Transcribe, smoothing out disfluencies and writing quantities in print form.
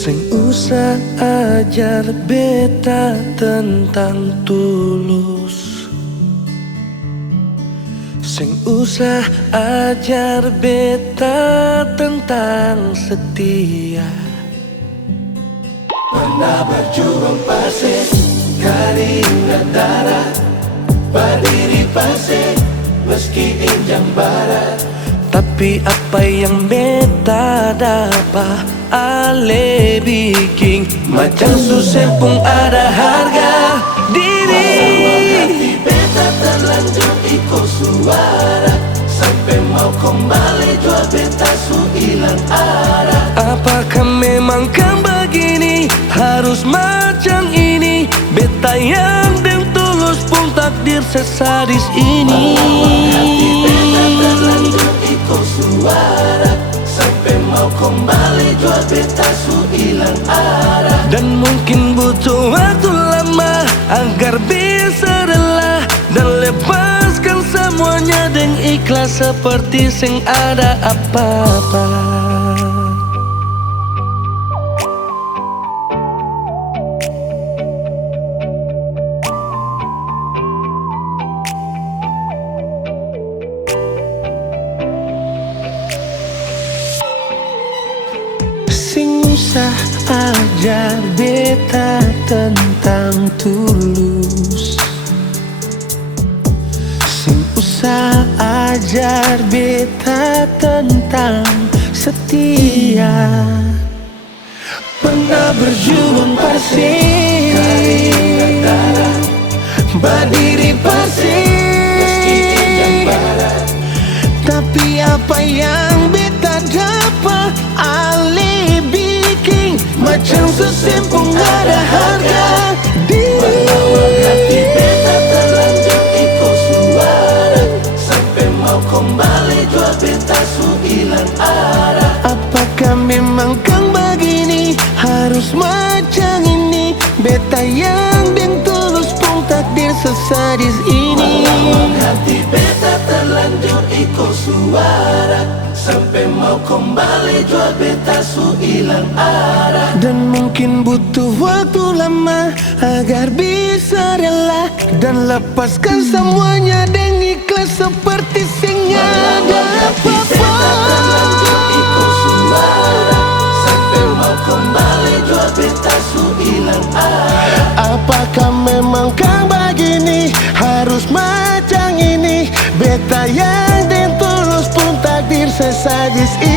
Sing usah ajar beta tentang tulus, sing usah ajar beta tentang setia. Pernah berjuang pasti keringat darah, berdiri pasti meski injang barat. Tapi apa yang beta dapat ale bikin macam susempung ada harga diri. Hati beta terlanjur ikut suara, sampai mau kembali jual beta su hilang arah. Apakah memang kan begini, harus macam ini? Beta yang dem tulus pun takdir sesadis ini. Hati beta terlanjur ikut suara, sampai mau kembali jual beta su hilang arah. Dan mungkin butuh waktu lama agar bisa rela dan lepaskan semuanya dengan ikhlas seperti sing ada apa-apa. Sing usah ajar beta tentang tulus, sing usah ajar beta tentang setia. Pernah berjuang pasti berdiri pasti meski injang barat. Tapi apa yang beta dapat ale bikin macam sesempung ada harga diri. Hati beta terlanjur ikut suara, sampai mau kembali jual beta su hilang arah. Apakah memang kan begini, harus macam ini? Beta yang deng tulus pun takdir sesadis ini. Hati beta terlanjur ikut suara, sampai mau kembali jual beta su hilang arah. Dan mungkin butuh waktu lama agar bisa rela dan lepaskan semuanya dengan ikhlas seperti sing ada apa-apa. Terlanjur ikut suara, sampai mau kembali jual beta su hilang arah. Apakah memang kan begini, harus macam ini? Beta yang den tulus pun takdir sesadis ini.